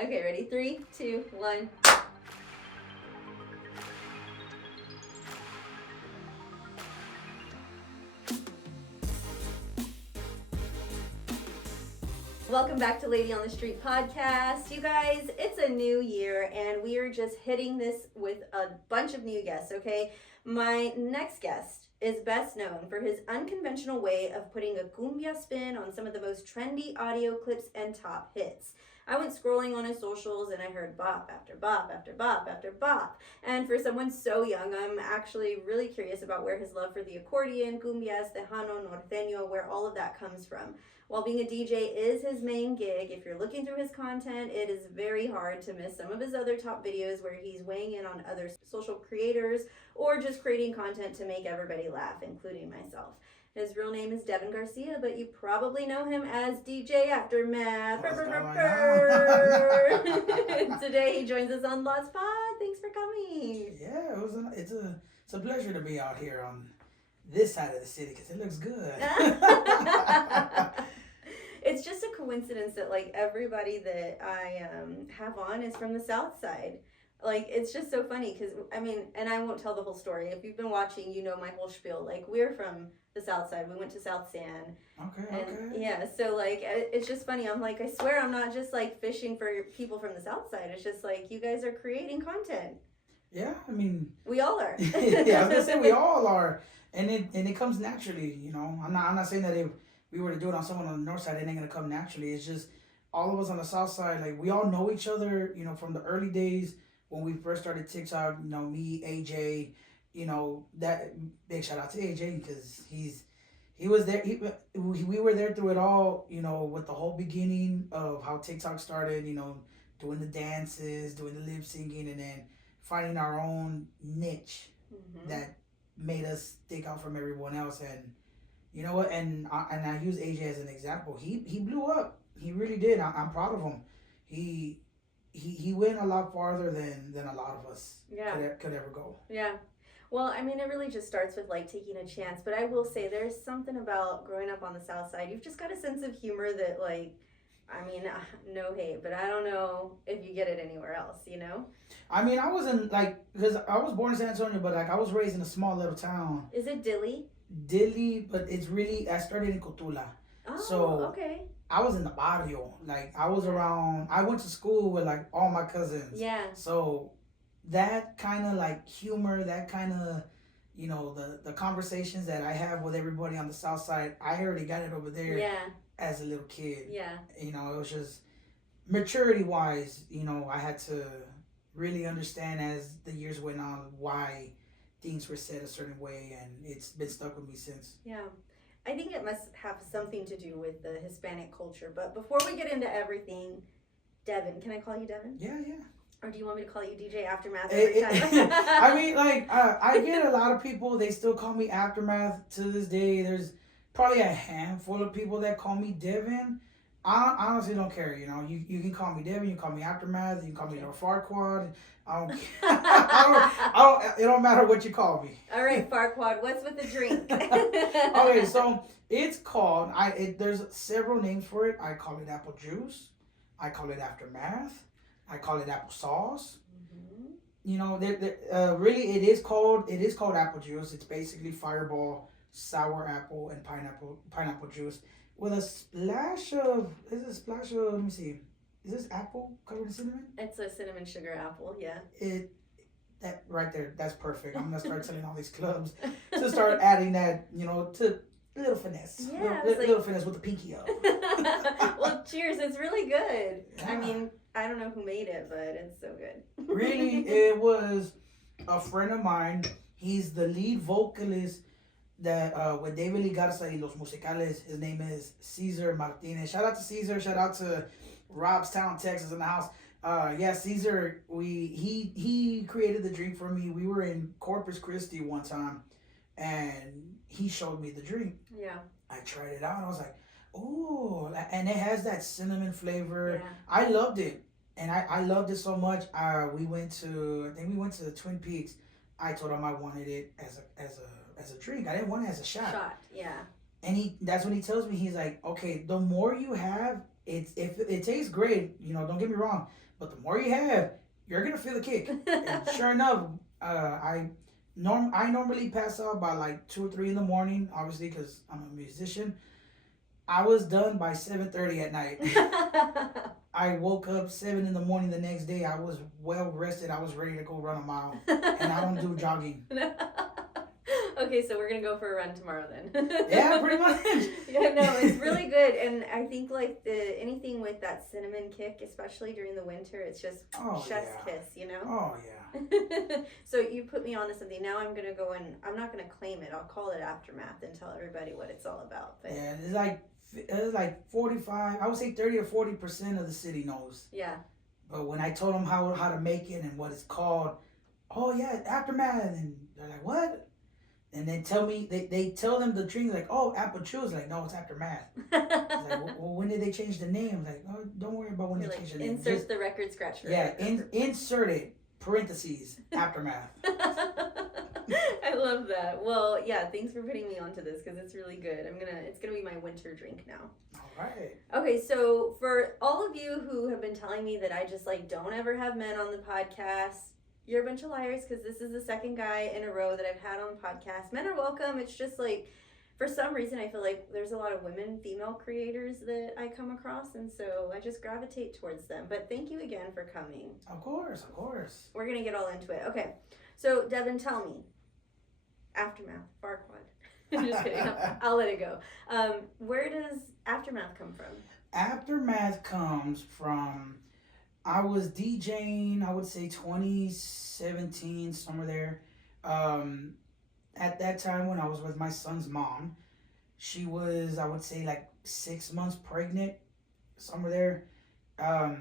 Okay, ready? 3, 2, 1. Welcome back to Lady on the Street podcast. You guys, it's a new year and we are just hitting this with a bunch of new guests, okay? My next guest is best known for his unconventional way of putting a cumbia spin on some of the most trendy audio clips and top hits. I went scrolling on his socials and I heard bop after bop after bop after bop. And for someone so young, I'm actually really curious about where his love for the accordion, cumbias, tejano, norteño, where all of that comes from. While being a DJ is his main gig, if you're looking through his content, it is very hard to miss some of his other top videos where he's weighing in on other social creators or just creating content to make everybody laugh, including myself. His real name is Devan Garcia, but you probably know him as DJ Aftermath. Today he joins us on Lost Pod. Thanks for coming. Yeah, it's a pleasure to be out here on this side of the city because it looks good. It's just a coincidence that like everybody that I have on is from the South Side. Like, it's just so funny because, I mean, and I won't tell the whole story. If you've been watching, you know my whole spiel. Like, we're from the South Side. We went to South San. Okay. Yeah, so, like, it's just funny. I'm like, I swear I'm not just, like, fishing for people from the South Side. It's just, like, you guys are creating content. Yeah, I mean. We all are. Yeah, I was going to say we all are. And it comes naturally, you know. I'm not saying that if we were to do it on someone on the North Side, it ain't going to come naturally. It's just all of us on the South Side, like, we all know each other, you know, from the early days. When we first started TikTok, you know, me, AJ, you know, that big shout out to AJ because he was there. We were there through it all, you know, with the whole beginning of how TikTok started, you know, doing the dances, doing the lip syncing, and then finding our own niche that made us stick out from everyone else. And you know what? And I use AJ as an example. He blew up. He really did. I'm proud of him. He went a lot farther than a lot of us could ever go. Yeah. Well, I mean, it really just starts with, like, taking a chance. But I will say there's something about growing up on the South Side. You've just got a sense of humor that, like, I mean, no hate, but I don't know if you get it anywhere else, you know? I mean, I wasn't, like, because I was born in San Antonio, but, like, I was raised in a small little town. Is it Dilly? Dilly, but it's really, I started in Cotula. Oh, so, okay. I was in the barrio. Like, I was around, I went to school with, like, all my cousins. Yeah. So, that kind of, like, humor, that kind of, you know, the conversations that I have with everybody on the South Side, I already got it over there as a little kid. Yeah. You know, it was just, maturity-wise, you know, I had to really understand as the years went on why things were said a certain way, and it's been stuck with me since. Yeah. I think it must have something to do with the Hispanic culture. But before we get into everything, Devan, can I call you Devan? Yeah. Or do you want me to call you DJ Aftermath every time? I mean, like, I get a lot of people, they still call me Aftermath to this day. There's probably a handful of people that call me Devan. I honestly don't care, you know. You can call me Devan, you can call me Aftermath, you can call me Farquad. I don't, it don't matter what you call me. All right, Farquad, what's with the drink? Okay, so it's called, there's several names for it. I call it apple juice. I call it Aftermath. I call it apple sauce. You know, really it is called apple juice. It's basically Fireball, sour apple, and pineapple juice with a splash of, let me see. Is this apple covered in cinnamon? It's a cinnamon sugar apple, yeah. That right there, that's perfect. I'm gonna start telling all these clubs to start adding that, you know, to little finesse. Yeah, little finesse with the pinky up. Well, cheers. It's really good. Yeah. I mean, I don't know who made it, but it's so good. Really, it was a friend of mine. He's the lead vocalist that with David Lee Garza y Los Musicales. His name is Cesar Martinez. Shout out to Cesar. Shout out to Robstown, Texas, in the house. Yeah, Cesar. He created the drink for me. We were in Corpus Christi one time, and he showed me the drink. Yeah. I tried it out. And I was like, oh, and it has that cinnamon flavor. Yeah. I loved it, and I loved it so much. We went to Twin Peaks. I told him I wanted it as a drink. I didn't want it as a shot. Yeah. And that's when he tells me, he's like, okay, the more you have, it tastes great, you know, don't get me wrong, but the more you have, you're gonna feel the kick. And sure enough, I normally pass out by like 2 or 3 in the morning, obviously because I'm a musician. I was done by 7:30 at night. I woke up 7 in the morning the next day. I was well rested. I was ready to go run a mile, and I don't do jogging. Okay, so we're gonna go for a run tomorrow then. Yeah, pretty much. Yeah, no, it's really good, and I think like anything with that cinnamon kick, especially during the winter, it's just chef's kiss, you know. Oh yeah. So you put me onto something. Now I'm gonna go and I'm not gonna claim it. I'll call it Aftermath and tell everybody what it's all about. But yeah, it's like 45. I would say 30 or 40% of the city knows. Yeah. But when I told them how to make it and what it's called, oh yeah, Aftermath, and they're like, what? And they tell me, they tell them the drink, like, oh, apple chews. Like, no, it's Aftermath. It's like, well, when did they change the name? Like, oh, don't worry about when they changed the name. Insert just, the record scratch. Yeah, insert it, parentheses, Aftermath. I love that. Well, yeah, thanks for putting me onto this because it's really good. It's gonna be my winter drink now. All right. Okay, so for all of you who have been telling me that I just like don't ever have men on the podcast, you're a bunch of liars because this is the second guy in a row that I've had on the podcast. Men are welcome. It's just like, for some reason, I feel like there's a lot of female creators that I come across, and so I just gravitate towards them. But thank you again for coming. Of course, of course. We're going to get all into it. Okay, so Devan, tell me. Aftermath, Farquad. I'm just kidding. I'll let it go. Where does Aftermath come from? Aftermath comes from... I was DJing, I would say 2017, somewhere there. At that time when I was with my son's mom, she was, I would say, like 6 months pregnant, somewhere there. I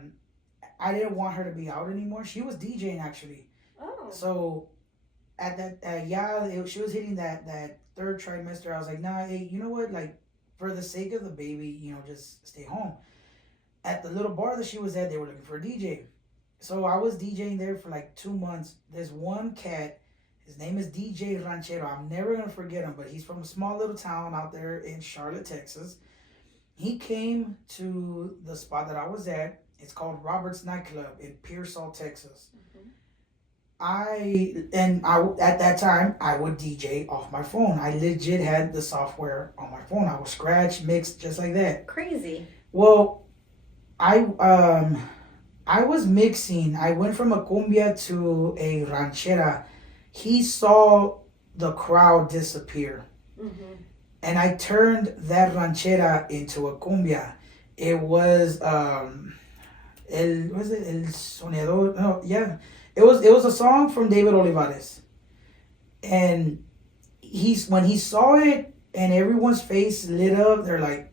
didn't want her to be out anymore. She was DJing, actually. Oh. So at that, she was hitting that third trimester. I was like, nah, hey, you know what? Like, for the sake of the baby, you know, just stay home. At the little bar that she was at, they were looking for a DJ. So I was DJing there for like 2 months. There's one cat, his name is DJ Ranchero. I'm never going to forget him, but he's from a small little town out there in Charlotte, Texas. He came to the spot that I was at. It's called Robert's Nightclub in Pearsall, Texas. Mm-hmm. At that time, I would DJ off my phone. I legit had the software on my phone. I would scratch, mix, just like that. Crazy. Well, I was mixing. I went from a cumbia to a ranchera. He saw the crowd disappear. Mm-hmm. And I turned that ranchera into a cumbia. It was El Soñador? No, yeah. It was a song from David Olivares. And when he saw it and everyone's face lit up, they're like,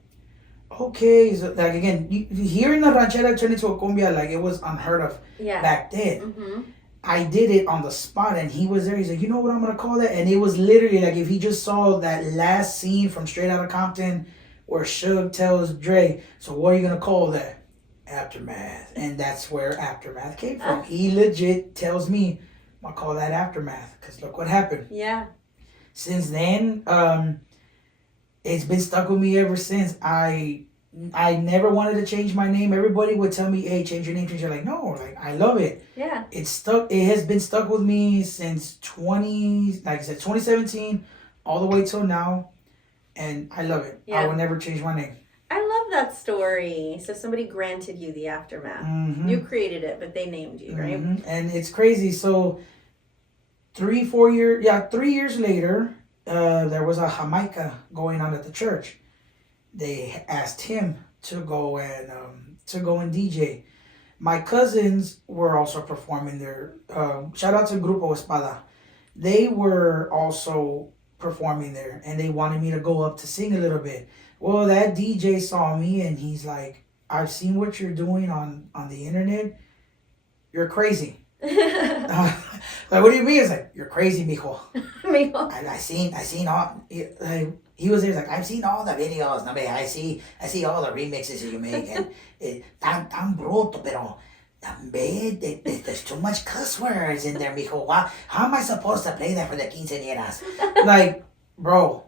okay, so like again, hearing the ranchera turn into a cumbia, like it was unheard of back then. Mm-hmm. I did it on the spot, and he was there. He's like, you know what I'm gonna call that? And it was literally like if he just saw that last scene from Straight Outta Compton, where Suge tells Dre, "So what are you gonna call that?" Aftermath, and that's where Aftermath came from. He legit tells me, "I'm gonna call that Aftermath," because look what happened. Yeah. Since then, it's been stuck with me ever since. I never wanted to change my name. Everybody would tell me, hey, change your name, change your name. Like, no, like, I love it. Yeah. It's stuck. It has been stuck with me since 2017, all the way till now. And I love it. Yeah. I will never change my name. I love that story. So somebody granted you the Aftermath. Mm-hmm. You created it, but they named you, right? Mm-hmm. And it's crazy. So 3 years later, there was a Jamaica going on at the church. They asked him to go and DJ. My cousins were also performing there. Shout out to Grupo Espada. They were also performing there, and they wanted me to go up to sing a little bit. Well, that DJ saw me, and he's like, "I've seen what you're doing on the internet. You're crazy." Like, what do you mean? It's like, you're crazy, mijo. Mijo. I seen all. He was there. He's like, I've seen all the videos. No, I see all the remixes that you make, and tan bruto, pero there's too much cuss words in there, mijo. How am I supposed to play that for the quinceañeras? Like, bro,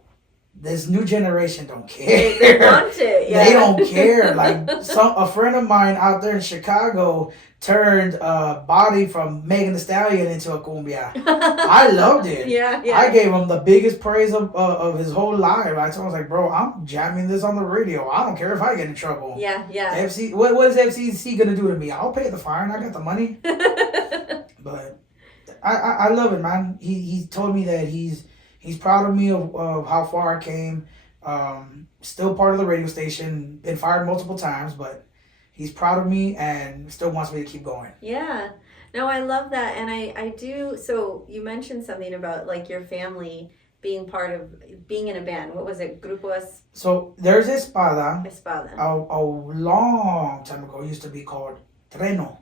this new generation don't care. They want it. Yeah. They don't care. Like a friend of mine out there in Chicago turned Body from Megan Thee Stallion into a cumbia. I loved it. Yeah, yeah. I gave him the biggest praise of his whole life. I was like, bro, I'm jamming this on the radio. I don't care if I get in trouble. Yeah, yeah. What is FCC gonna do to me? I'll pay the fine. I got the money. But I love it, man. He told me that he's proud of me of how far I came. Still part of the radio station. Been fired multiple times, but he's proud of me and still wants me to keep going. Yeah. No, I love that. And I do. So you mentioned something about like your family being part of being in a band. What was it? Grupos So there's Espada. Espada. A long time ago, it used to be called Treno.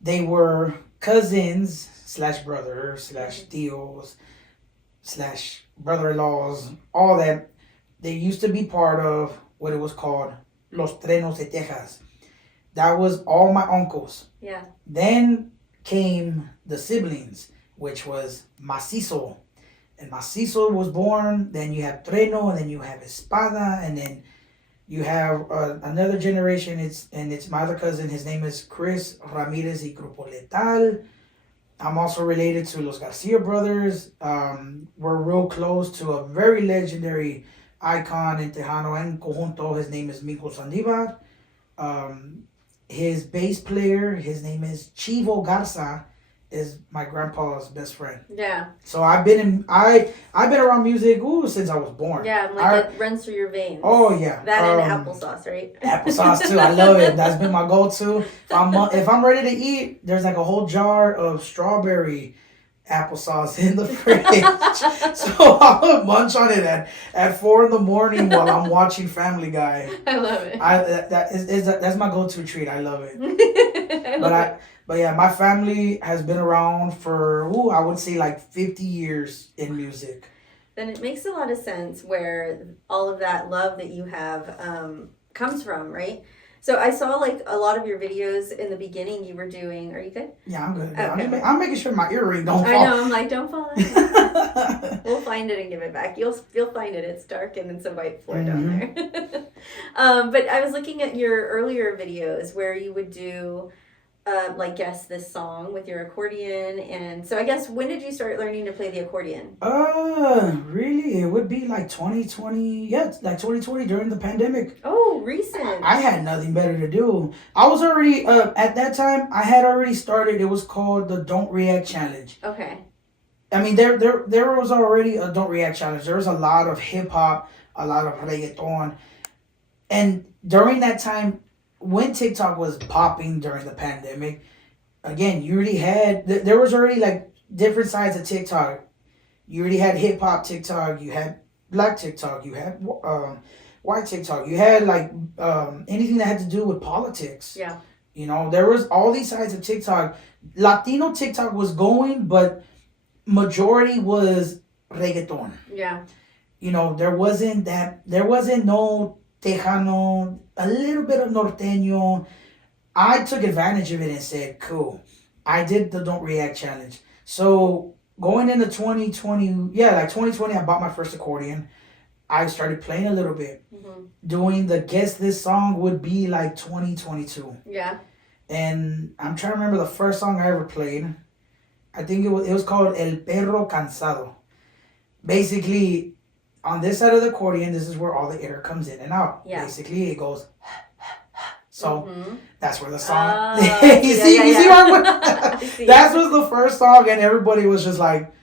They were cousins / brothers / tios / brother-in-laws, all that. They used to be part of what it was called Los Trenos de Texas. That was all my uncles. Yeah. Then came the siblings, which was Macizo. And Macizo was born, then you have Treno, and then you have Espada, and then you have another generation, it's my other cousin, his name is Chris Ramirez y Grupo Letal. I'm also related to Los Garcia brothers. We're real close to a very legendary icon in Tejano and Conjunto. His name is Mico Sandivar. His bass player, his name is Chivo Garza, is my grandpa's best friend. Yeah. So I've been around music since I was born. Yeah, like it runs through your veins. Oh yeah. That and applesauce, right? Applesauce too. I love it. That's been my go-to. If I'm ready to eat, there's like a whole jar of strawberry applesauce in the fridge. So I'll munch on it at 4 a.m. while I'm watching Family Guy. I love it. That's my go-to treat. I love it. But yeah, my family has been around for I would say like 50 years in music. Then it makes a lot of sense where all of that love that you have comes from, right? So I saw like a lot of your videos in the beginning you were doing. Are you good? Yeah, I'm good. Okay. I'm making sure my earring don't fall. I know. I'm like, don't fall out. We'll find it and give it back. You'll find it. It's dark and it's a white floor down there. But I was looking at your earlier videos where you would do like guess this song with your accordion, and so I guess when did you start learning to play the accordion? Really, it would be like 2020. Yeah, like 2020 during the pandemic. Oh, recent. I had nothing better to do. I was already at that time. I had already started. It was called the Don't React Challenge. Okay. I mean, there was already a Don't React Challenge. There was a lot of hip hop, a lot of reggaeton, and during that time, when TikTok was popping during the pandemic, again, you already had, there was already like different sides of TikTok. You already had hip hop TikTok, you had black TikTok, you had white TikTok, you had like anything that had to do with politics. Yeah. You know, there was all these sides of TikTok. Latino TikTok was going, but majority was reggaeton. Yeah. You know, there wasn't no Tejano, a little bit of norteño. I took advantage of it and said, cool. I did the Don't React Challenge. So going into 2020, like 2020, I bought my first accordion. I started playing a little bit. Mm-hmm. Doing the Guess This Song would be like 2022. Yeah. And I'm trying to remember the first song I ever played. I think it was called El Perro Cansado. Basically, on this side of the accordion, this is where all the air comes in and out. Yeah. Basically, it goes. So that's where the song. You see where I'm going? That was the first song, and everybody was just like,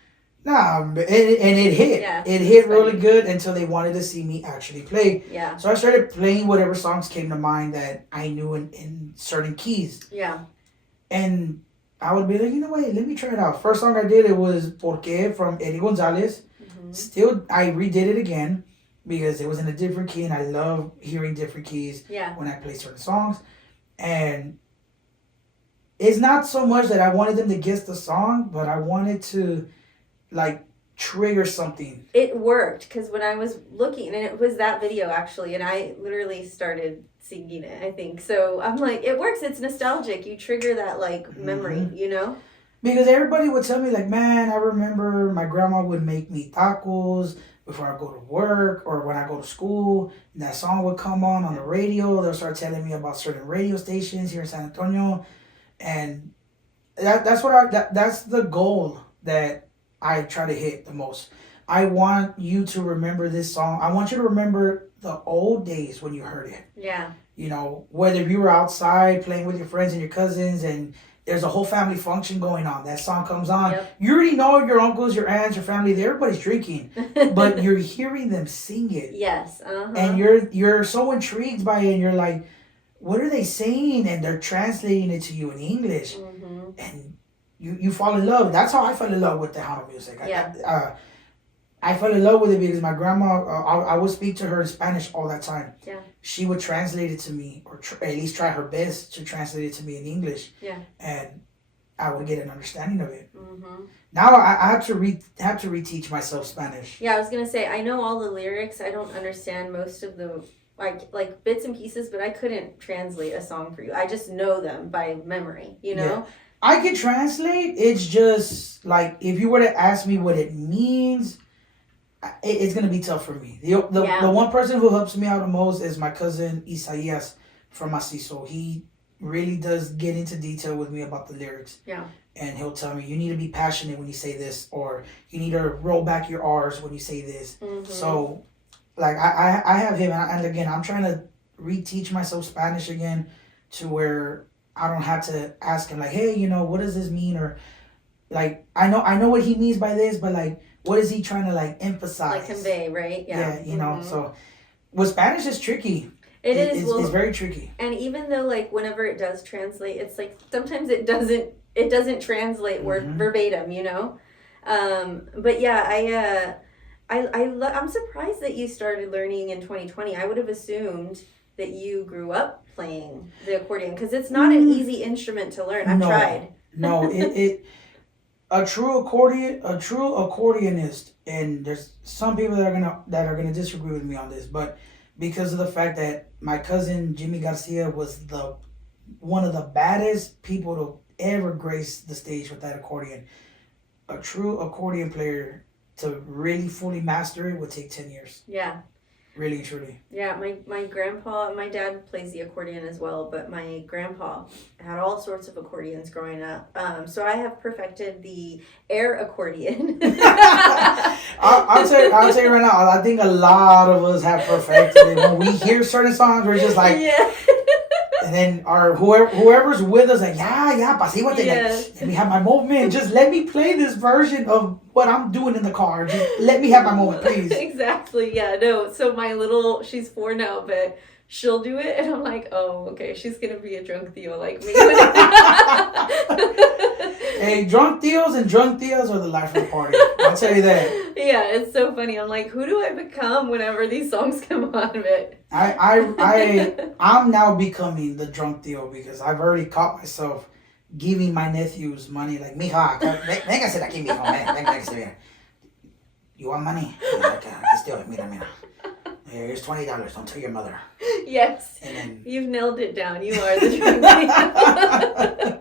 nah. And it hit. Yeah, it hit really good until they wanted to see me actually play. Yeah. So I started playing whatever songs came to mind that I knew in certain keys. Yeah. And I would be like, you know what? Let me try it out. First song I did, it was Porque from Eddie Gonzalez. Still, I redid it again because it was in a different key, and I love hearing different keys when I play certain songs. And it's not so much that I wanted them to guess the song, but I wanted to, like, trigger something. It worked because when I was looking, and it was that video actually, and I literally started singing it, I think. So I'm like, it works. It's nostalgic. You trigger that, like, memory, you know? Because everybody would tell me, like, man, I remember my grandma would make me tacos. before I go to work or when I go to school. And that song would come on the radio. They'll start telling me about certain radio stations here in San Antonio, and that's the goal that I try to hit the most. I want you to remember this song. I want you to remember the old days when you heard it. Yeah. You know, whether you were outside playing with your friends and your cousins and there's a whole family function going on. That song comes on. Yep. You already know your uncles, your aunts, your family, everybody's drinking. But you're hearing them sing it. Yes. Uh-huh. And you're so intrigued by it and you're like, what are they saying? And they're translating it to you in English. Mm-hmm. And you fall in love. That's how I fell in love with Tejano music. Yeah. I fell in love with it because my grandma, I would speak to her in Spanish all that time. Yeah. She would translate it to me, or at least try her best to translate it to me in English. Yeah. And I would get an understanding of it. Mm-hmm. Now I have to reteach myself Spanish. Yeah, I was gonna say, I know all the lyrics. I don't understand most of the like bits and pieces, but I couldn't translate a song for you. I just know them by memory, you know? Yeah. I can translate. It's just like if you were to ask me what it means, it's gonna be tough for me. The one person who helps me out the most is my cousin Isaias from Macizo. He really does get into detail with me about the lyrics. Yeah. And he'll tell me, you need to be passionate when you say this, or you need to roll back your R's when you say this. Mm-hmm. So, like, I have him, and again, I'm trying to reteach myself Spanish again to where I don't have to ask him, like, hey, what does this mean? Or, like, I know what he means by this, but, like, what is he trying to, like, emphasize? Like, convey, right? Yeah. Yeah, so, with Spanish, it's tricky. It's very tricky. And even though, like, whenever it does translate, it's, like, sometimes it doesn't translate verbatim, But, yeah, I'm surprised that you started learning in 2020. I would have assumed that you grew up playing the accordion, because it's not an easy instrument to learn. I've tried. No, a true accordionist, and there's some people that are gonna disagree with me on this, but because of the fact that my cousin Jimmy Garcia was one of the baddest people to ever grace the stage with that accordion, a true accordion player to really fully master it would take 10 years. Yeah. Really and truly. Yeah, my grandpa, my dad plays the accordion as well, but my grandpa had all sorts of accordions growing up. So I have perfected the air accordion. I'll tell you right now, I think a lot of us have perfected it. When we hear certain songs, we're just like, yeah. And then whoever's with us, like, yeah, pasíwate. Yes. Let me have my moment. Just let me play this version of what I'm doing in the car. Just let me have my moment, please. Exactly, yeah, no. So she's 4 now, but she'll do it, and I'm like, oh, okay, she's going to be a drunk Theo like me. Hey, drunk tios are the life of the party. I'll tell you that. Yeah, it's so funny. I'm like, who do I become whenever these songs come on of it? I'm now becoming the drunk Theo because I've already caught myself giving my nephews money. Like, mija, véngase aquí, mijo, véngase bien. You want money? Yeah, aquí steal it, mira. Here's $20. Don't tell your mother. Yes. And then, you've nailed it down. You are the drunk Theo.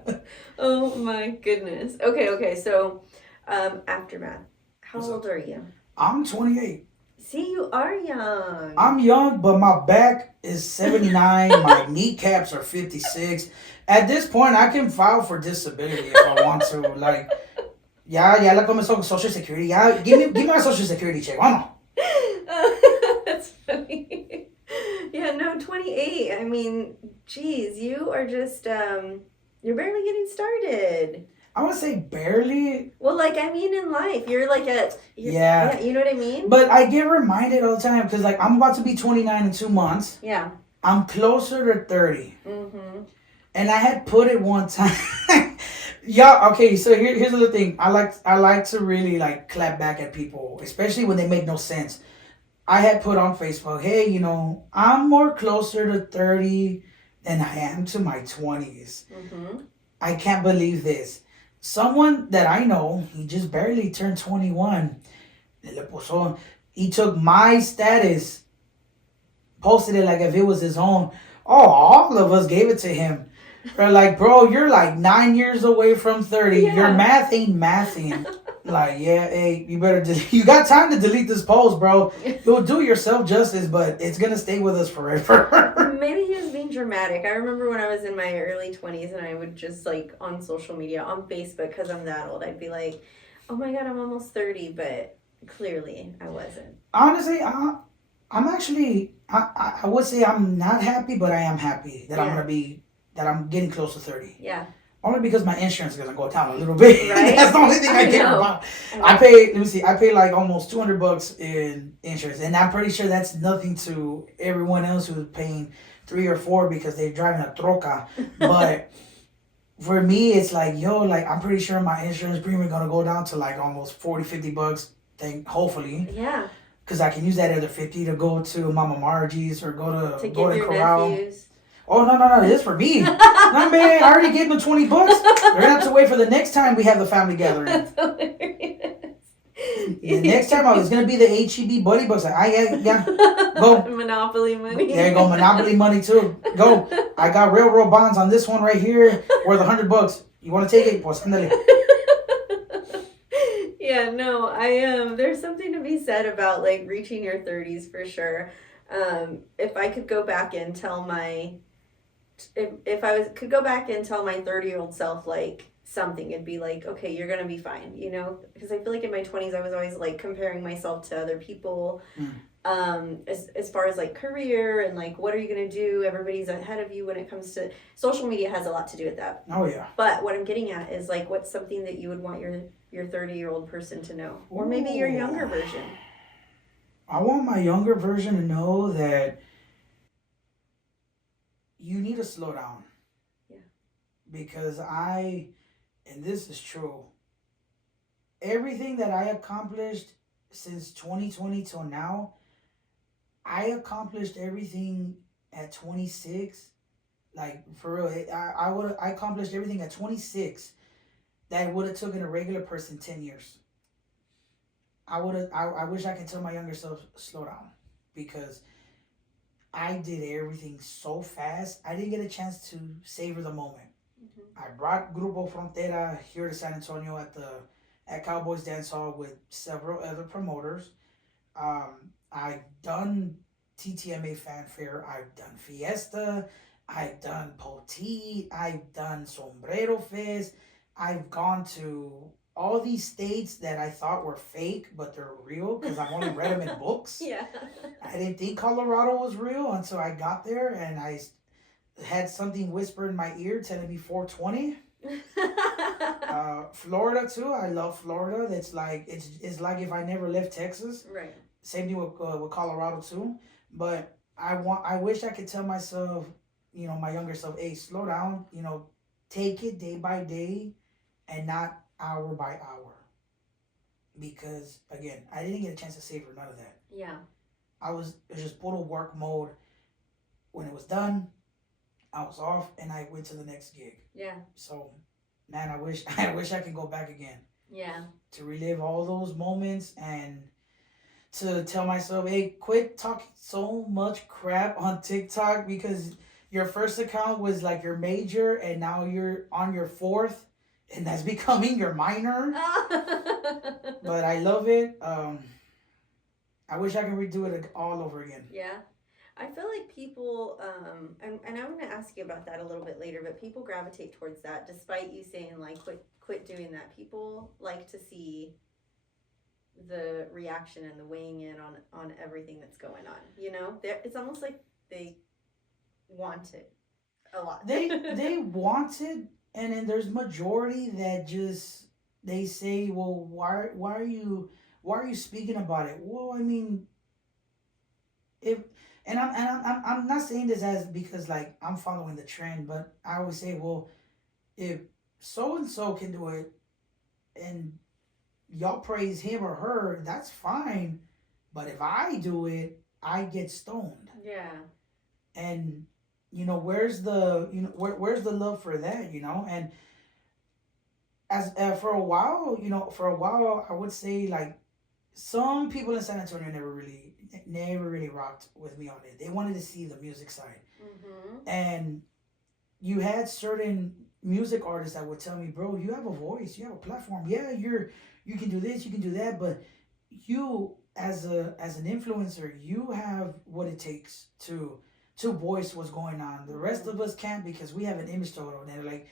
Oh my goodness. Okay. So, aftermath. How old are you? I'm 28. See, you are young. I'm young, but my back is 79. My kneecaps are 56. At this point, I can file for disability if I want to. Like, ya la comenzó con Social Security. Yeah, give me my Social Security check. Vamos. That's funny. Yeah, no, 28. I mean, geez, you are just, you're barely getting started. I would say barely. Well, like, I mean, in life, you're like yeah, you know what I mean? But I get reminded all the time because, like, I'm about to be 29 in 2 months. Yeah. I'm closer to 30. Mm-hmm. And I had put it one time. Yeah, okay, so here's the other thing. I like to really, like, clap back at people, especially when they make no sense. I had put on Facebook, hey, I'm more closer to 30 than I am to my 20s. Mm-hmm. I can't believe this. Someone that I know, he just barely turned 21. He took my status, posted it like if it was his own. Oh, all of us gave it to him. They're like, bro, you're like 9 years away from 30. Yeah. Your math ain't mathing. Like, yeah, hey, you better you got time to delete this post, bro. You'll do yourself justice, but it's gonna stay with us forever. Maybe he was being dramatic. I remember when I was in my early 20s and I would just like on social media, on Facebook, because I'm that old, I'd be like, oh my God, I'm almost 30, but clearly I wasn't. Honestly, I'm actually, I would say I'm not happy, but I am happy that I'm getting close to 30. Yeah. Only because my insurance is gonna go down a little bit. Right? That's the only thing I care about. I pay like almost $200 in insurance, and I'm pretty sure that's nothing to everyone else who's paying 3 or 4 because they're driving a troca. But for me, it's like, like I'm pretty sure my insurance premium gonna go down to like almost $40-$50. Hopefully. Yeah. Because I can use that other 50 to go to Mama Margie's or go to your Corral. nephews. Oh, no, this is for me. No, man, I already gave them $20. They're going to have to wait for the next time we have the family gathering. That's hilarious. The next time it's going to be the HEB Buddy Bucks. Yeah, go. Monopoly money. There you go, Monopoly money too. Go. I got railroad bonds on this one right here worth $100. You want to take it? Pues, ándale. Yeah, no, there's something to be said about like reaching your 30s for sure. If I could go back and tell could go back and tell my 30-year-old self like something, it'd be like, okay, you're gonna be fine, because I feel like in my 20s I was always like comparing myself to other people, as far as like career and like what are you gonna do, everybody's ahead of you when it comes to social media. Has a lot to do with that. Oh yeah. But what I'm getting at is like, what's something that you would want your 30-year-old person to know, or maybe your younger version? I want my younger version to know that you need to slow down. Yeah. Because and this is true, everything that I accomplished since 2020 till now, I accomplished everything at 26. Like, for real, I accomplished everything at 26 that would have taken a regular person 10 years. I wish I could tell my younger self, slow down, because I did everything so fast. I didn't get a chance to savor the moment. Mm-hmm. I brought Grupo Frontera here to San Antonio at Cowboys Dance Hall with several other promoters. I've done TTMA Fanfare. I've done Fiesta. I've done Poti. I've done Sombrero Fest. I've gone to all these states that I thought were fake, but they're real because I've only read them in books. Yeah. I didn't think Colorado was real until I got there and I had something whisper in my ear telling me 420. Florida too. I love Florida. It's like if I never left Texas. Right. Same thing with Colorado too. But I wish I could tell myself, my younger self, hey, slow down. Take it day by day, and not hour by hour. Because again, I didn't get a chance to savor none of that. Yeah. It was just total work mode. When it was done, I was off and I went to the next gig. Yeah. So, man, I wish I could go back again. Yeah. To relive all those moments and to tell myself, hey, quit talking so much crap on TikTok, because your first account was like your major and now you're on your fourth and that's becoming your minor. But I love it. I wish I could redo it all over again. Yeah. I feel like people, and I'm going to ask you about that a little bit later, but people gravitate towards that despite you saying like, quit doing that. People like to see the reaction and the weighing in on everything that's going on. It's almost like they want it a lot. They want it, and then there's majority that just, they say, well, why are you speaking about it? Well, I mean, I'm not saying this as because like I'm following the trend, but I always say, well, if so and so can do it and y'all praise him or her, that's fine. But if I do it, I get stoned. Yeah. And where's the where's the love for that? And as for a while, I would say like some people in San Antonio never really rocked with me on it. They wanted to see the music side. Mm-hmm. And you had certain music artists that would tell me, bro, you have a voice, you have a platform. Yeah, you can do this, you can do that, but you as an influencer, you have what it takes to voice what's going on. The rest of us can't because we have an image to hold. And they're like,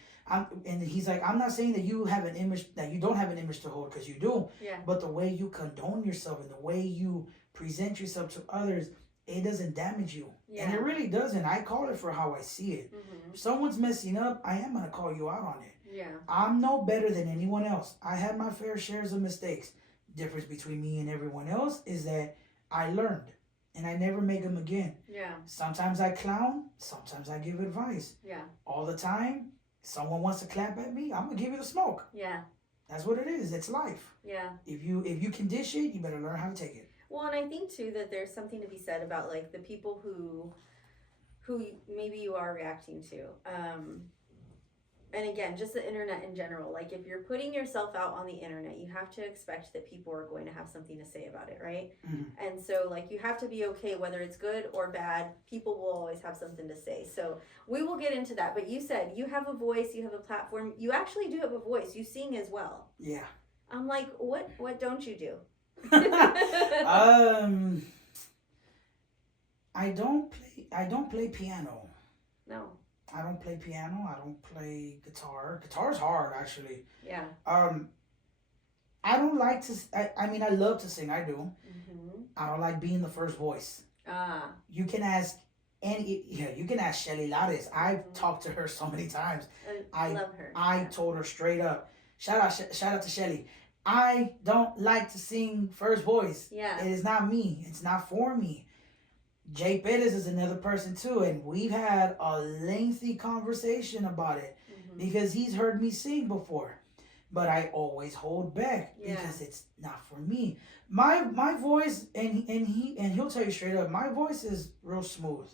and he's like, I'm not saying that you have an image that you don't have an image to hold because you do. Yeah. But the way you condone yourself and the way you present yourself to others, it doesn't damage you. Yeah. And it really doesn't. I call it for how I see it. If someone's messing up, I am gonna call you out on it. Yeah. I'm no better than anyone else. I have my fair shares of mistakes. Difference between me and everyone else is that I learned and I never make them again. Yeah. Sometimes I clown, sometimes I give advice. Yeah. All the time, someone wants to clap at me, I'm gonna give you the smoke. Yeah. That's what it is. It's life. Yeah. If you can dish it, you better learn how to take it. Well, and I think too that there's something to be said about like the people who maybe you are reacting to. And again, just the internet in general. Like if you're putting yourself out on the internet, you have to expect that people are going to have something to say about it, right? Mm-hmm. And so like you have to be okay whether it's good or bad. People will always have something to say. So we will get into that. But you said you have a voice, you have a platform. You actually do have a voice. You sing as well. Yeah. I'm like, what don't you do? I don't play piano. No. I don't play piano. I don't play guitar. Guitar's hard, actually. Yeah. I don't like to. I mean, I love to sing. I do. Mm-hmm. I don't like being the first voice. Ah. You can ask you can ask Shelly Lares. I've talked to her so many times. I love her. I told her straight up. Shout out to Shelly. I don't like to sing first voice. Yeah. It is not me. It's not for me. Jay Perez is another person too, and we've had a lengthy conversation about it because he's heard me sing before, but I always hold back because it's not for me. My voice, and he'll tell you straight up, my voice is real smooth,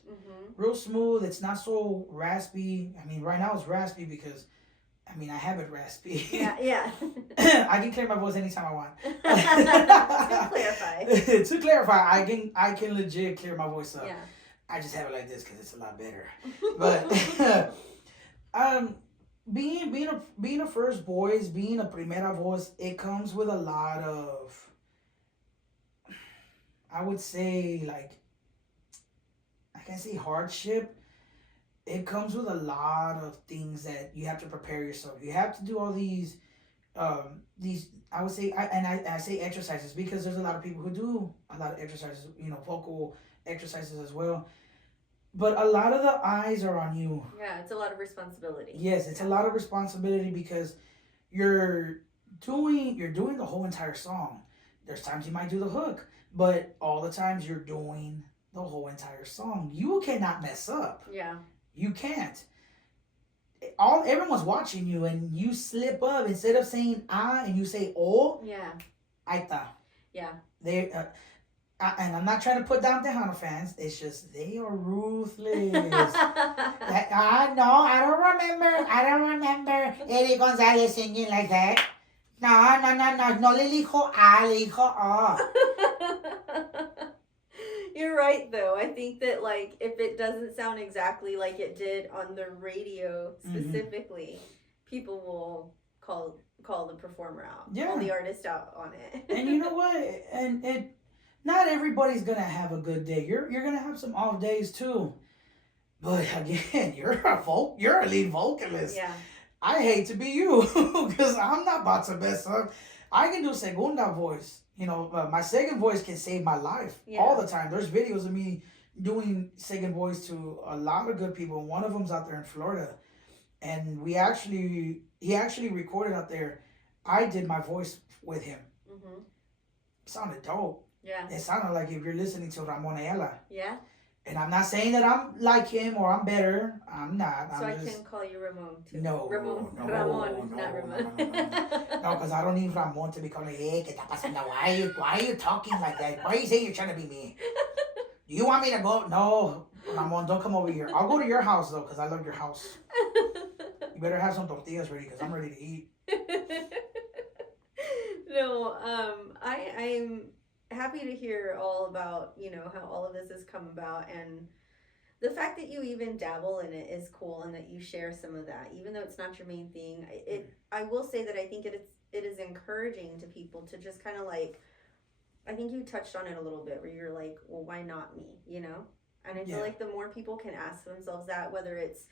real smooth. It's not so raspy. I mean, right now it's raspy because, I mean, I have it raspy. Yeah. I can clear my voice anytime I want. To clarify, I can legit clear my voice up. Yeah. I just have it like this because it's a lot better. But being a first voice, being a primera voz, it comes with a lot of, I would say, like, I can't say hardship. It comes with a lot of things that you have to prepare yourself. You have to do all these I would say, I say exercises because there's a lot of people who do a lot of exercises, vocal exercises as well. But a lot of the eyes are on you. Yeah, it's a lot of responsibility. Yes, it's a lot of responsibility because you're doing the whole entire song. There's times you might do the hook, but all the times you're doing the whole entire song. You cannot mess up. Yeah. You can't. Everyone's watching you, and you slip up instead of saying and you say oh. Yeah. Aita. Yeah. They and I'm not trying to put down Tejano fans. It's just they are ruthless. No, I don't remember Eddie Gonzalez singing like that. No le dijo le dijo oh. You're right, though. I think that, like, if it doesn't sound exactly like it did on the radio specifically, people will call the performer out, call the artist out on it. And you know what? And not everybody's gonna have a good day. You're gonna have some off days too. But again, you're a lead vocalist. Yeah. I hate to be you because I'm not about to mess up. I can do segunda voice. My second voice can save my life all the time. There's videos of me doing second voice to a lot of good people. One of them's out there in Florida. And he actually recorded out there. I did my voice with him. Mm-hmm. Sounded dope. Yeah. It sounded like if you're listening to Ramon Ayala. Yeah. And I'm not saying that I'm like him or I'm better. I'm not. So I can call you Ramon too. No. Ramon, not Ramon. No, because I don't need Ramon to be calling, hey, ¿qué está pasando? Why are you talking like that? Why are you saying you're trying to be me? Do you want me to go? No, Ramon, don't come over here. I'll go to your house, though, because I love your house. You better have some tortillas ready, because I'm ready to eat. No, I'm happy to hear all about, how all of this has come about. And the fact that you even dabble in it is cool, and that you share some of that, even though it's not your main thing. I will say that I think it is encouraging to people to just kind of like, I think you touched on it a little bit where you're like, well, why not me, you know? And I feel like the more people can ask themselves that, whether it's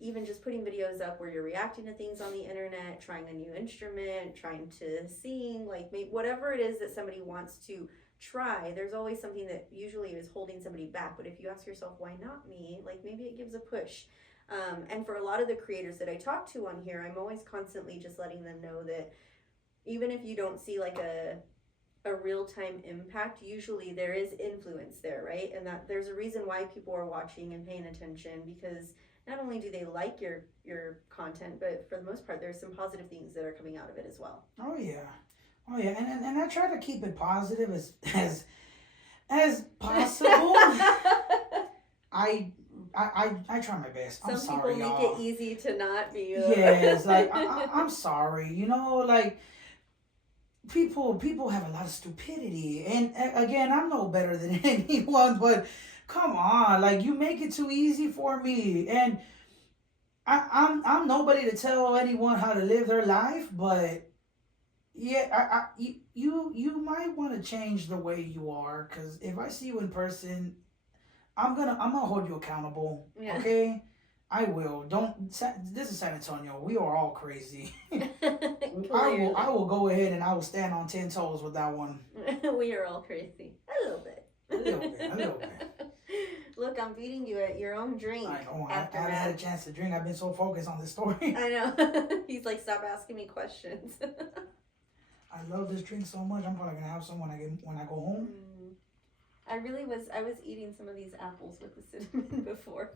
even just putting videos up where you're reacting to things on the internet, trying a new instrument, trying to sing, like maybe whatever it is that somebody wants to try, there's always something that usually is holding somebody back. But if you ask yourself, why not me? Like maybe it gives a push. And for a lot of the creators that I talk to on here, I'm always constantly just letting them know that even if you don't see like a real-time impact, usually there is influence there, right? And that there's a reason why people are watching and paying attention, because not only do they like your content, but for the most part there's some positive things that are coming out of it as well. Oh yeah, and I try to keep it positive as possible. I try my best. I'm Some sorry, people y'all. make it easy to not be. Yes, like I'm sorry. You know, like people have a lot of stupidity, and again, I'm no better than anyone, but come on, like you make it too easy for me, and I'm nobody to tell anyone how to live their life, but yeah, you might want to change the way you are, because if I see you in person, I'm gonna hold you accountable. Yeah. Okay, I will. Don't. This is San Antonio. We are all crazy. I will go ahead and I will stand on 10 toes with that one. We are all crazy. A little bit. A little bit. Look, I'm beating you at your own drink. I know. I haven't had a chance to drink. I've been so focused on this story. I know. He's like, stop asking me questions. I love this drink so much. I'm probably gonna have some when I go home. I was eating some of these apples with the cinnamon before.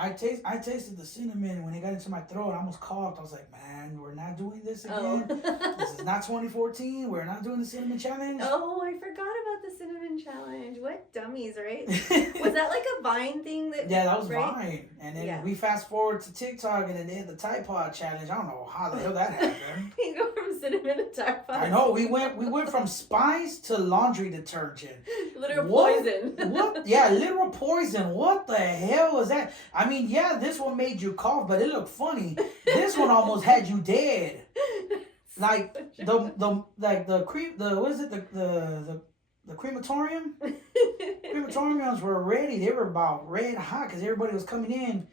I tasted the cinnamon when it got into my throat. I almost coughed. I was like, man, we're not doing this again. Oh. This is not 2014. We're not doing the cinnamon challenge. Oh, I forgot about the cinnamon challenge. What dummies, right? Was that like a Vine thing? Yeah, that was right? Vine. And then we fast forward to TikTok, and then they had the Tide Pod challenge. I don't know how the hell that happened. You go from cinnamon to Tide Pod. I know. We went from spice to laundry detergent. Literal poison. What? Yeah, literal poison. What the hell was that? I mean, yeah, this one made you cough, but it looked funny. This one almost had you dead. Like the crematorium. Crematoriums were ready. They were about red hot because everybody was coming in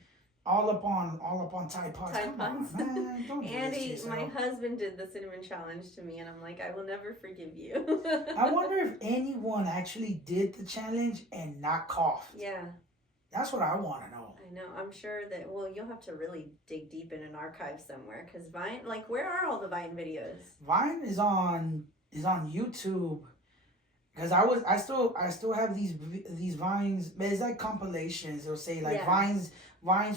all up on Tide Pods. Come on, man. Don't do Andy, this to my yourself. husband did the cinnamon challenge to me, and I'm like, I will never forgive you. I wonder if anyone actually did the challenge and not coughed. Yeah. That's what I want to know. I know. I'm sure that, well, you'll have to really dig deep in an archive somewhere, because Vine, like, where are all the Vine videos? Vine is on YouTube, because I still have these Vines, but it's like compilations. It'll say like Vines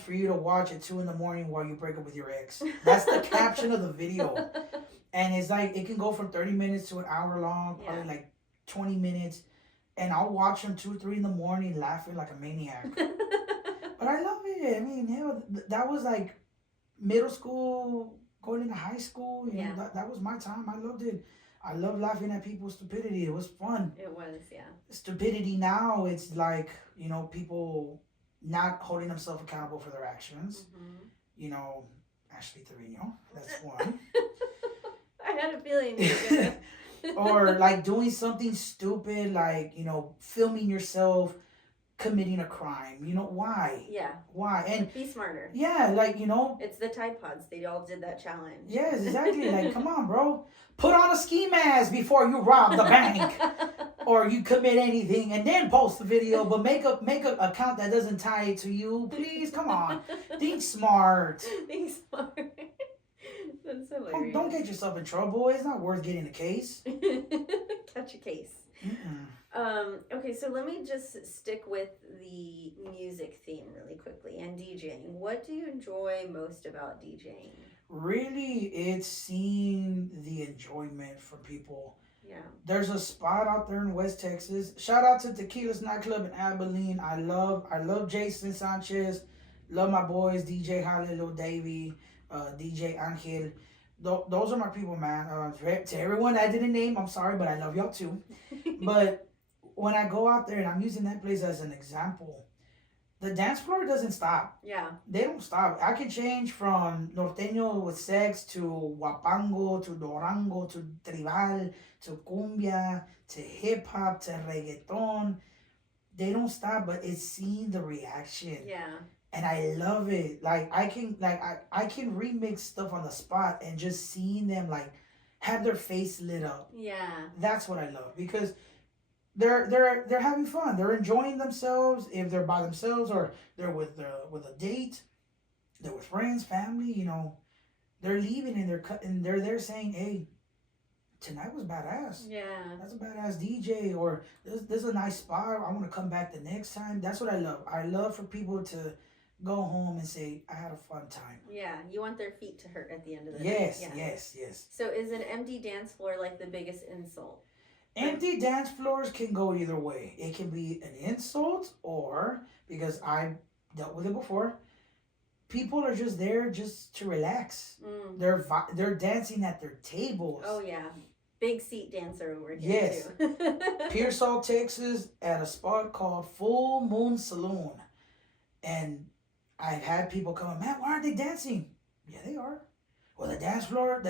for you to watch at 2 a.m. while you break up with your ex. That's the caption of the video, and it's like it can go from 30 minutes to an hour long, probably like 20 minutes. And I'll watch them 2 or 3 in the morning laughing like a maniac. But I love it. I mean, hell, that was like middle school, going into high school. You know, that was my time. I loved it. I love laughing at people's stupidity. It was fun. It was, yeah. Stupidity now, it's like, you know, people not holding themselves accountable for their actions. Mm-hmm. You know, Ashley Trevino, that's one. I had a feeling you were gonna... Or like doing something stupid, like, you know, filming yourself committing a crime. You know, why? Yeah. Why? And be smarter. Yeah, like, you know. It's the Tide Pods. They all did that challenge. Yes, exactly. Like, come on, bro. Put on a ski mask before you rob the bank. Or you commit anything and then post the video, but make a account that doesn't tie it to you. Please, come on. Think smart. Think smart. That's hilarious. Don't get yourself in trouble. It's not worth getting a case. Catch a case. Mm-mm. Okay, so let me just stick with the music theme really quickly and DJing. What do you enjoy most about DJing? Really, it's seeing the enjoyment from people. Yeah. There's a spot out there in West Texas. Shout out to Tequila's Nightclub in Abilene. I love Jason Sanchez. Love my boys, DJ Holly, Lil Davey, DJ Angel. Those are my people, man. To everyone I didn't name, I'm sorry, but I love y'all too. But when I go out there, and I'm using that place as an example, the dance floor doesn't stop. Yeah. They don't stop. I can change from norteño with sex to guapango to dorango to tribal to cumbia to hip hop to reggaeton. They don't stop, but it's seeing the reaction. Yeah. And I love it. Like I can remix stuff on the spot and just seeing them like have their face lit up. Yeah. That's what I love because they're having fun. They're enjoying themselves if they're by themselves or they're with a date. They're with friends, family. You know, they're leaving and they're there saying, "Hey, tonight was badass. Yeah. That's a badass DJ." Or this is a nice spot. I want to come back the next time. That's what I love. I love for people to go home and say, "I had a fun time." Yeah. You want their feet to hurt at the end of the Yes, night. Yeah. yes. So is an empty dance floor like the biggest insult? Empty dance floors can go either way. It can be an insult, or because I dealt with it before, people are just there just to relax. They're dancing at their tables. Oh yeah, big seat dancer over here. Yes. Too. Pearsall, Texas, at a spot called Full Moon Saloon, and I've had people come up, man, why aren't they dancing? Yeah, they are. Well, the dance floor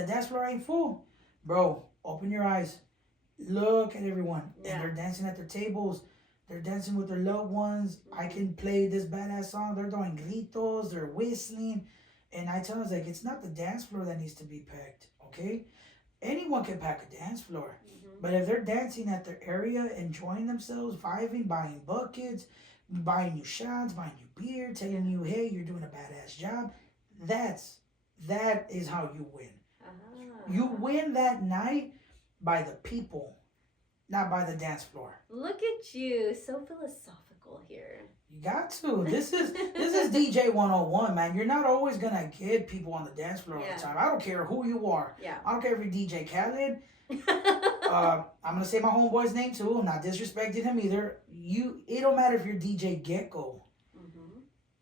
ain't full, bro. Open your eyes. Look at everyone. Yeah. And they're dancing at their tables. They're dancing with their loved ones. I can play this badass song. They're doing gritos. They're whistling. And I tell them, like, it's not the dance floor that needs to be packed, okay? Anyone can pack a dance floor. But if they're dancing at their area, enjoying themselves, vibing, buying buckets, buying new shots, buying new beer, telling you, hey, you're doing a badass job, that is how you win. You win that night by the people, not by the dance floor. Look at you, so philosophical here. You got to. This is DJ 101, man. You're not always gonna get people on the dance floor all the time. I don't care who you are. Yeah. I don't care if you're DJ Khaled. I'm gonna say my homeboy's name too. I'm not disrespecting him either. It don't matter if you're DJ Gecko.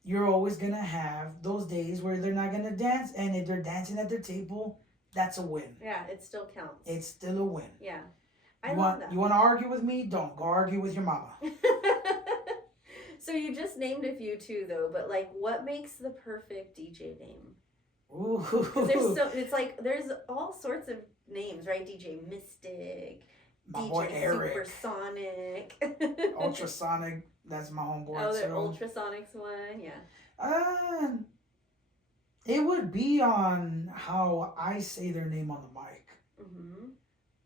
You're always gonna have those days where they're not gonna dance, and if they're dancing at their table, that's a win. Yeah, it still counts. It's still a win. Yeah. I love that. You want to argue with me? Don't go argue with your mama. So you just named a few too, though. But like, what makes the perfect DJ name? Ooh. It's like there's all sorts of names, right? DJ Mystic, my DJ boy Eric, Supersonic, Ultrasonic. That's my homeboy oh, the too. Ultrasonics one, yeah. It would be on how I say their name on the mic.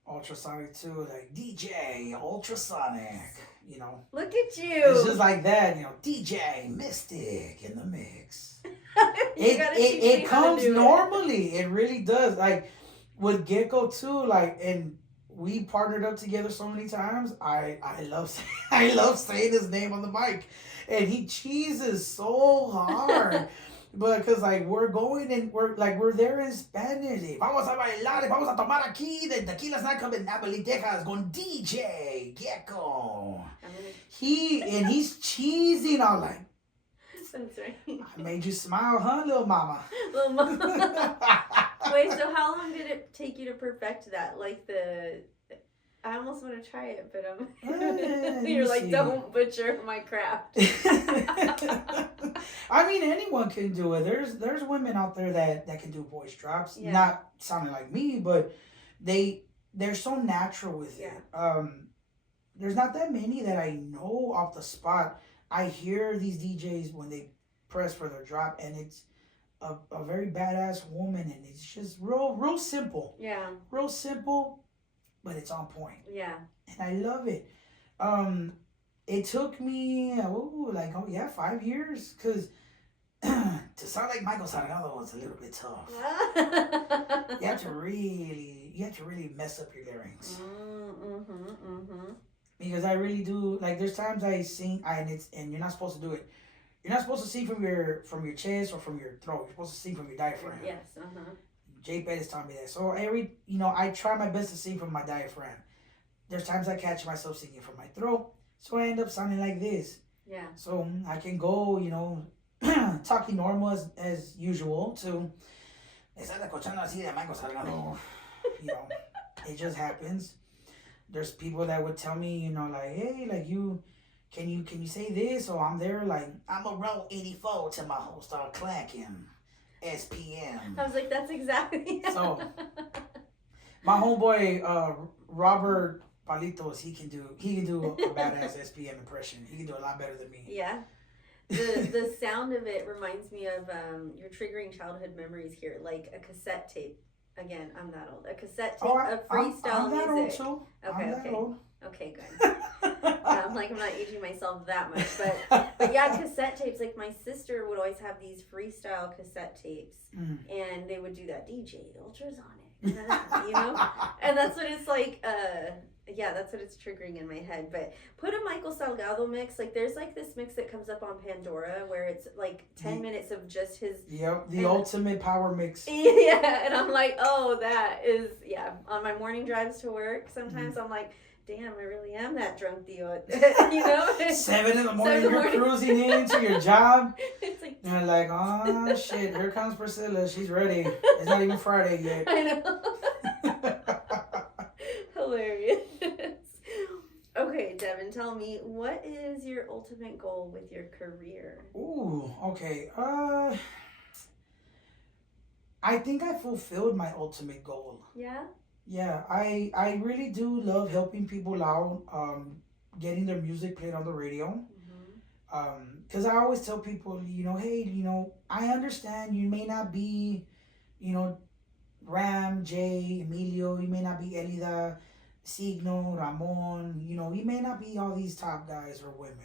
Ultrasonic too, like DJ Ultrasonic, you know. Look at you. It's just like that, you know. DJ Mystic in the mix. it comes normally. It really does. Like with Gecko too, like, and we partnered up together so many times. I love saying his name on the mic, and he cheeses so hard. Because like we're there in Spanish. Vamos a bailar, vamos a tomar aquí de tequila's not coming Napoli, Texas, con DJ Gecko. He's cheesing all like. That's right. I made you smile, huh, little mama? Little mama. Wait, so how long did it take you to perfect that? Like I almost want to try it, but you're like, don't butcher my craft. I mean, anyone can do it. There's women out there that can do voice drops, not sounding like me, but they're so natural with it. There's not that many that I know off the spot. I hear these DJs when they press for their drop, and it's a very badass woman, and it's just real simple. Yeah. Real simple, but it's on point. Yeah. And I love it. It took me 5 years, because to sound like Michael Salgado was a little bit tough. You have to really mess up your larynx. Because I really do, like, there's times I sing and you're not supposed to do it. You're not supposed to sing from your chest or from your throat. You're supposed to sing from your diaphragm. Yes. Jay Pettis taught me that. So I try my best to sing from my diaphragm. There's times I catch myself singing from my throat, so I end up sounding like this. Yeah. So I can go, talking normal as usual to, it just happens. There's people that would tell me, like, hey, like you can you say this? Or I'm there like, I'm a roll 84 till my hoes start clacking. SPM. I was like, that's exactly. So, my homeboy, Robert Palitos, he can do a badass SPM impression. He can do a lot better than me. Yeah. The sound of it reminds me of you're triggering childhood memories here, like a cassette tape. Again, I'm that old. A cassette tape of freestyle I'm that music. Old too. Okay, I'm okay. That old. Okay, good. I'm like, I'm not aging myself that much, but yeah, cassette tapes. Like my sister would always have these freestyle cassette tapes, and they would do that DJ Ultrasonic, you know, and that's what it's like. Yeah, that's what it's triggering in my head. But put a Michael Salgado mix. Like there's like this mix that comes up on Pandora where it's like 10 minutes of just his. Yep, the ultimate power mix. Yeah, and I'm like, oh, that is on my morning drives to work. Sometimes I'm like, damn, I really am that drunk Theo. You know? 7 in the morning, you're cruising into your job. It's like, and you're like, oh shit, here comes Priscilla. She's ready. It's not even Friday yet. I know. Hilarious. Okay, Devan, tell me, what is your ultimate goal with your career? Ooh, okay. I think I fulfilled my ultimate goal. Yeah? Yeah, I really do love helping people out, getting their music played on the radio. Because I always tell people, you know, hey, you know, I understand you may not be, you know, Ram, Jay, Emilio, you may not be Elida, Signo, Ramon, you know, you may not be all these top guys or women.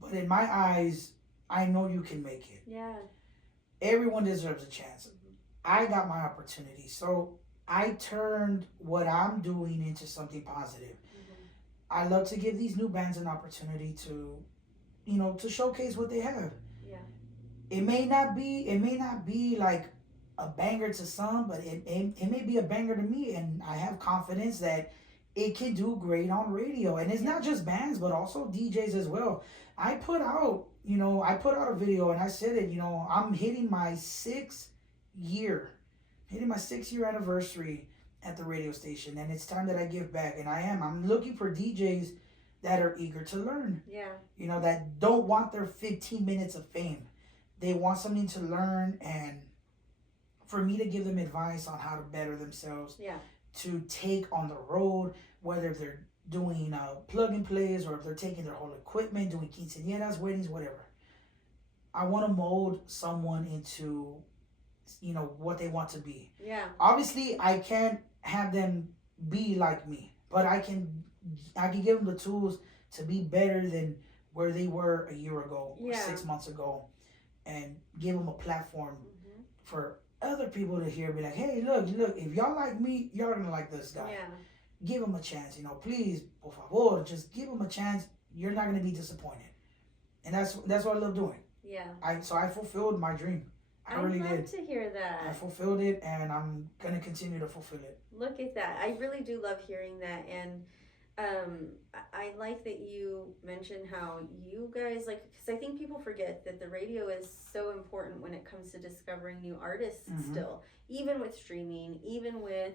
But in my eyes, I know you can make it. Yeah. Everyone deserves a chance. I got my opportunity. So I turned what I'm doing into something positive. I love to give these new bands an opportunity to, you know, to showcase what they have. Yeah. It may not be like a banger to some, but it may be a banger to me, and I have confidence that it can do great on radio. And it's not just bands, but also DJs as well. I put out a video and I said it, you know, I'm hitting my 6th year anniversary at the radio station, and it's time that I give back. And I'm looking for DJs that are eager to learn. Yeah. You know, that don't want their 15 minutes of fame. They want something to learn, and for me to give them advice on how to better themselves. Yeah. To take on the road, whether they're doing plug and plays or if they're taking their whole equipment, doing quinceañeras, weddings, whatever. I want to mold someone into, you know, what they want to be. Yeah. Obviously, I can't have them be like me, but I can give them the tools to be better than where they were a year ago or 6 months ago, and give them a platform for other people to hear, be like, hey, look, if y'all like me, y'all gonna like this guy. Yeah. Give him a chance, you know, please, por favor, just give him a chance. You're not gonna be disappointed. And that's what I love doing. Yeah. So I fulfilled my dream. I really did. I'd love to hear that. I fulfilled it, and I'm gonna continue to fulfill it. Look at that. I really do love hearing that. And I like that you mentioned how you guys, like, because I think people forget that the radio is so important when it comes to discovering new artists still, even with streaming, even with,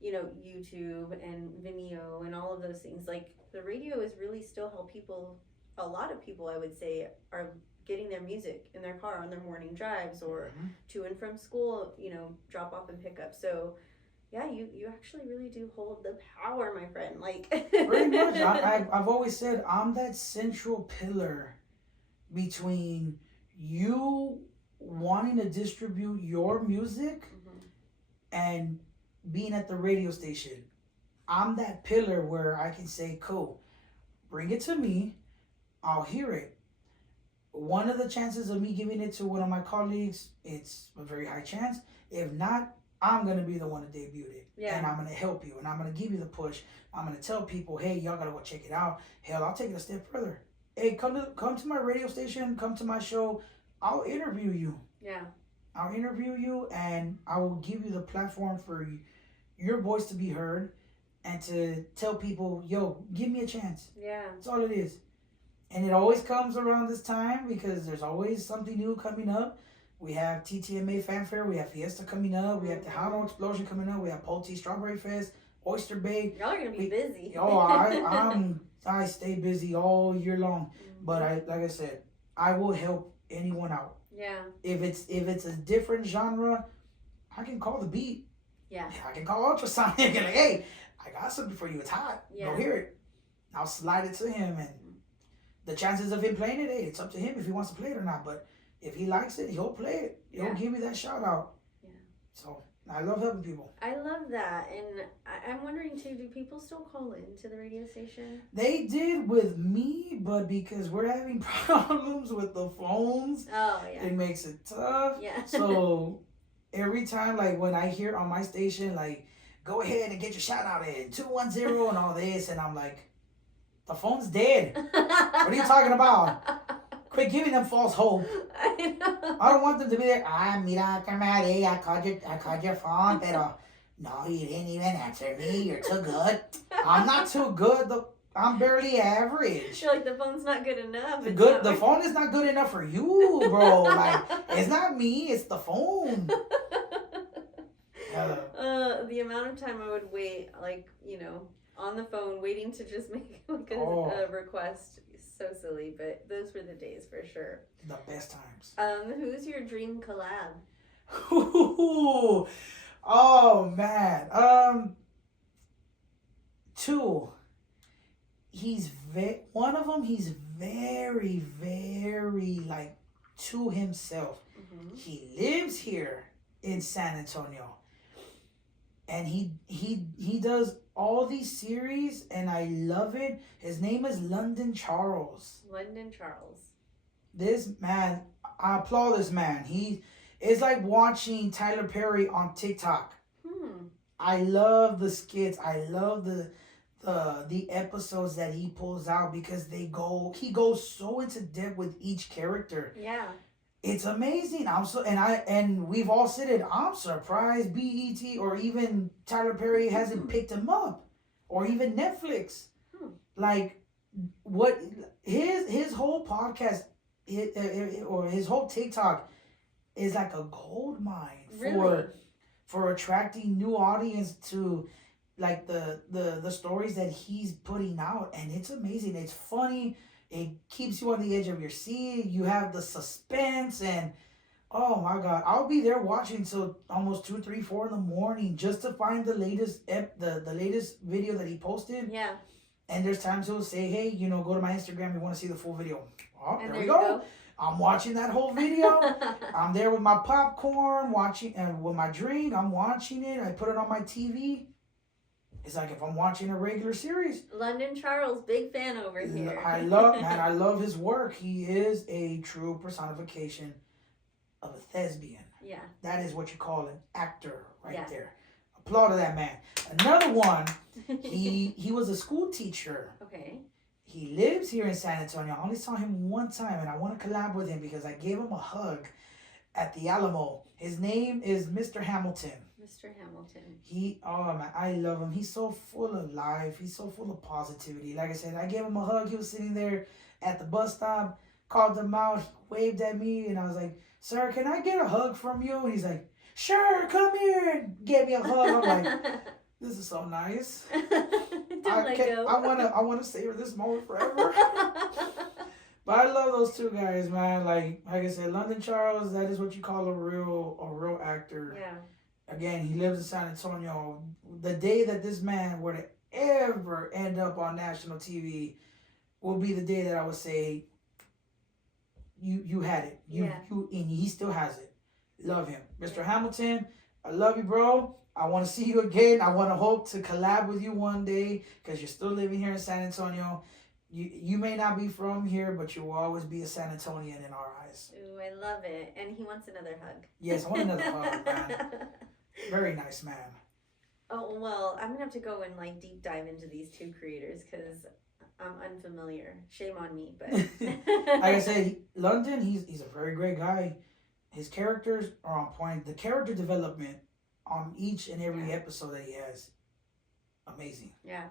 you know, YouTube and Vimeo and all of those things. Like, the radio is really still how people, a lot of people, I would say, are getting their music in their car on their morning drives or to and from school, you know, drop off and pick up. So yeah, you actually really do hold the power, my friend. Like, pretty much. I've always said I'm that central pillar between you wanting to distribute your music and being at the radio station. I'm that pillar where I can say, cool, bring it to me, I'll hear it. One of the chances of me giving it to one of my colleagues, it's a very high chance. If not, I'm going to be the one to debut it. Yeah. And I'm going to help you. And I'm going to give you the push. I'm going to tell people, hey, y'all got to go check it out. Hell, I'll take it a step further. Hey, come to my radio station. Come to my show. I'll interview you. Yeah. I'll interview you, and I will give you the platform for your voice to be heard and to tell people, yo, give me a chance. Yeah. That's all it is. And it always comes around this time because there's always something new coming up. We have TTMA Fanfare. We have Fiesta coming up. We have the Hano Explosion coming up. We have Polte Strawberry Fest, Oyster Bay. Y'all are going to be busy. I'm I stay busy all year long. Mm-hmm. But like I said, I will help anyone out. Yeah. If it's a different genre, I can call the beat. Yeah. I can call ultrasonic and like, hey, I got something for you. It's hot. Yeah. Go hear it. I'll slide it to him, and the chances of him playing it, hey, it's up to him if he wants to play it or not. But if he likes it, he'll play it. He'll give me that shout out. Yeah. So I love helping people. I love that, and I'm wondering too. Do people still call in to the radio station? They did with me, but because we're having problems with the phones, it makes it tough. Yeah. So every time, like when I hear on my station, like, go ahead and get your shout out in 210 and all this, and I'm like, the phone's dead. What are you talking about? Quit giving them false hope. I know. I don't want them to be there. Mira, Camari, I called your phone, pero no, you didn't even answer me. You're too good. I'm not too good. I'm barely average. You're like, the phone's not good enough. The phone is not good enough for you, bro. Like, it's not me. It's the phone. The amount of time I would wait, like, on the phone, waiting to just make like a request. So silly, but those were the days for sure. The best times. Who's your dream collab? Oh man. Two. One of them. He's very, very like to himself. Mm-hmm. He lives here in San Antonio, and he does all these series, and I love it. His name is London Charles. London Charles. This man, I applaud this man. It's like watching Tyler Perry on TikTok. I love the skits. I love the episodes that he pulls out because he goes so into depth with each character. Yeah. It's amazing. And we've all said it. I'm surprised BET or even Tyler Perry hasn't picked him up, or even Netflix. Like, what his whole podcast, or his whole TikTok, is like a gold mine for attracting new audience to like the stories that he's putting out, and it's amazing. It's funny. It keeps you on the edge of your seat. You have the suspense, and oh my God, I'll be there watching till almost 2, 3, 4 in the morning just to find the latest the latest video that he posted. Yeah. And there's times he'll say, hey, go to my Instagram. You want to see the full video? Oh, and there we go. I'm watching that whole video. I'm there with my popcorn, watching, and with my drink. I'm watching it. I put it on my TV. It's like if I'm watching a regular series. London Charles, big fan over here. I love his work. He is a true personification of a thespian. Yeah. That is what you call an actor there. Applaud to that man. Another one, he was a school teacher. Okay. He lives here in San Antonio. I only saw him one time, and I want to collab with him because I gave him a hug at the Alamo. His name is Mr. Hamilton. Mr. Hamilton. I love him. He's so full of life. He's so full of positivity. Like I said, I gave him a hug. He was sitting there at the bus stop, called him out, waved at me, and I was like, sir, can I get a hug from you? And he's like, sure, come here, and gave me a hug. I'm like, this is so nice. I want to savor this moment forever. But I love those two guys, man. Like I said, London Charles, that is what you call a real actor. Yeah. Again, he lives in San Antonio. The day that this man were to ever end up on national TV will be the day that I would say, you had it. And he still has it. Love him. Mr. Hamilton, I love you, bro. I want to see you again. I want to hope to collab with you one day because you're still living here in San Antonio. You may not be from here, but you will always be a San Antonian in our eyes. Ooh, I love it. And he wants another hug. Yes, I want another hug, man. Very nice man. Oh, well, I'm going to have to go and deep dive into these two creators because I'm unfamiliar. Shame on me, but... Like I said, London, he's a very great guy. His characters are on point. The character development on each and every episode that he has, amazing. Yeah.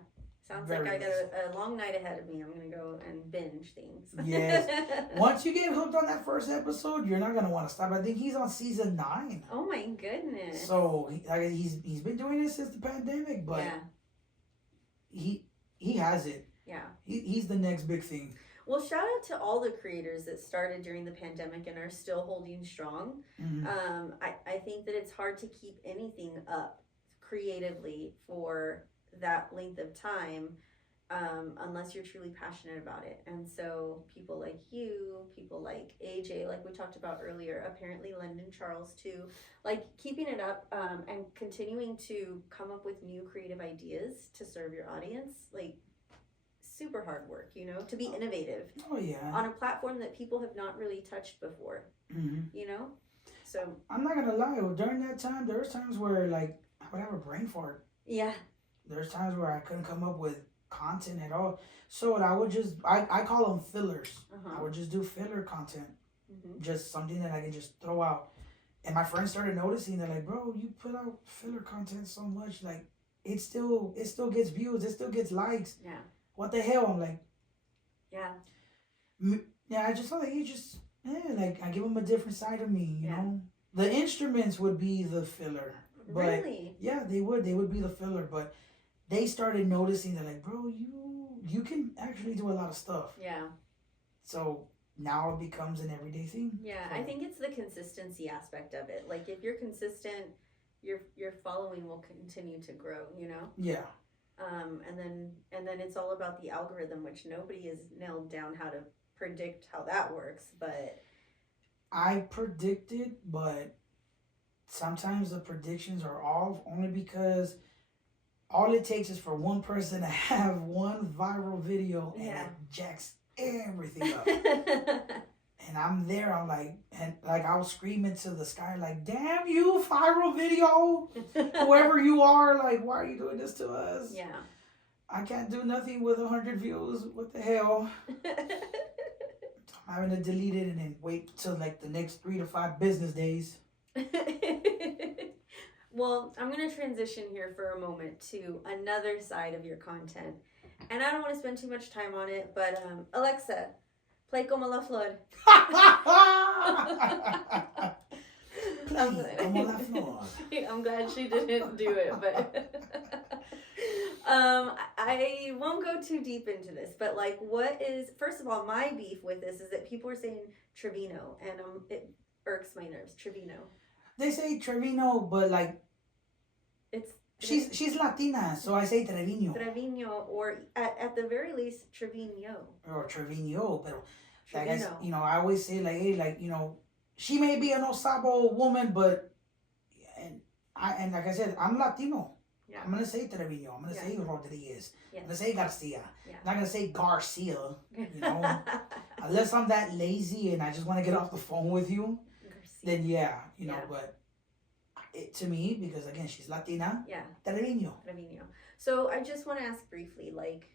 Sounds very like I got a long night ahead of me. I'm going to go and binge things. Yes. Once you get hooked on that first episode, you're not going to want to stop. I think he's on season 9. Oh, my goodness. So he's been doing this since the pandemic, but he has it. Yeah. He's the next big thing. Well, shout out to all the creators that started during the pandemic and are still holding strong. I think that it's hard to keep anything up creatively for that length of time unless you're truly passionate about it. And so people like you, people like AJ, like we talked about earlier, apparently London Charles too, like keeping it up and continuing to come up with new creative ideas to serve your audience, like super hard work, you know, to be innovative. Oh yeah. On a platform that people have not really touched before. You know? So I'm not gonna lie, during that time there was times where like I would have a brain fart. Yeah. There's times where I couldn't come up with content at all. So what I would just I call them fillers. I would just do filler content. Just something that I can just throw out. And my friends started noticing, they're like, bro, you put out filler content so much, like it still gets views, it still gets likes. Yeah. What the hell? I'm like, yeah. Yeah, I just felt like like I give them a different side of me, you know? The instruments would be the filler. But really? Yeah, they would be the filler, but they started noticing that like, bro, you can actually do a lot of stuff. Yeah. So now it becomes an everyday thing. Yeah, I think it's the consistency aspect of it. Like if you're consistent, your following will continue to grow, you know? Yeah. And then it's all about the algorithm, which nobody has nailed down how to predict how that works, but I predicted, but sometimes the predictions are off only because all it takes is for one person to have one viral video and it jacks everything up. And I'm there, I'm like, and like I was screaming to the sky, like, damn you, viral video, whoever you are, like, why are you doing this to us? Yeah. I can't do nothing with 100 views. What the hell? I'm having to delete it and then wait till like the next 3 to 5 business days. Well, I'm going to transition here for a moment to another side of your content. And I don't want to spend too much time on it, but Alexa, play Como la Flor. Play Como la Flor. I'm glad she didn't do it, but I won't go too deep into this, but like first of all, my beef with this is that people are saying Trevino, and it irks my nerves. Trevino. They say Trevino, but like she's Latina, so I say Trevino. Trevino, or at the very least Trevino. Or Trevino, but Trevino. like I always say like, hey, like she may be an Osabo woman, but and like I said, I'm Latino. Yeah. I'm gonna say Trevino. I'm gonna say Rodriguez. Yeah. I'm gonna say Garcia. Yeah. I'm not gonna say Garcia. Unless I'm that lazy and I just want to get off the phone with you, then but to me, because again, she's Latina. Yeah. Trevino. So I just want to ask briefly, like,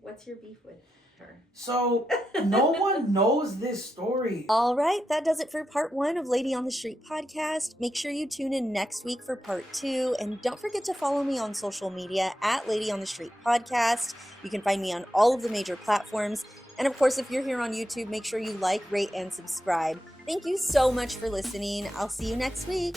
what's your beef with her? So no one knows this story. All right, that does it for part 1 of Lady on the Street podcast. Make sure you tune in next week for part 2. And don't forget to follow me on social media at Lady on the Street podcast. You can find me on all of the major platforms. And of course, if you're here on YouTube, make sure you like, rate, and subscribe. Thank you so much for listening. I'll see you next week.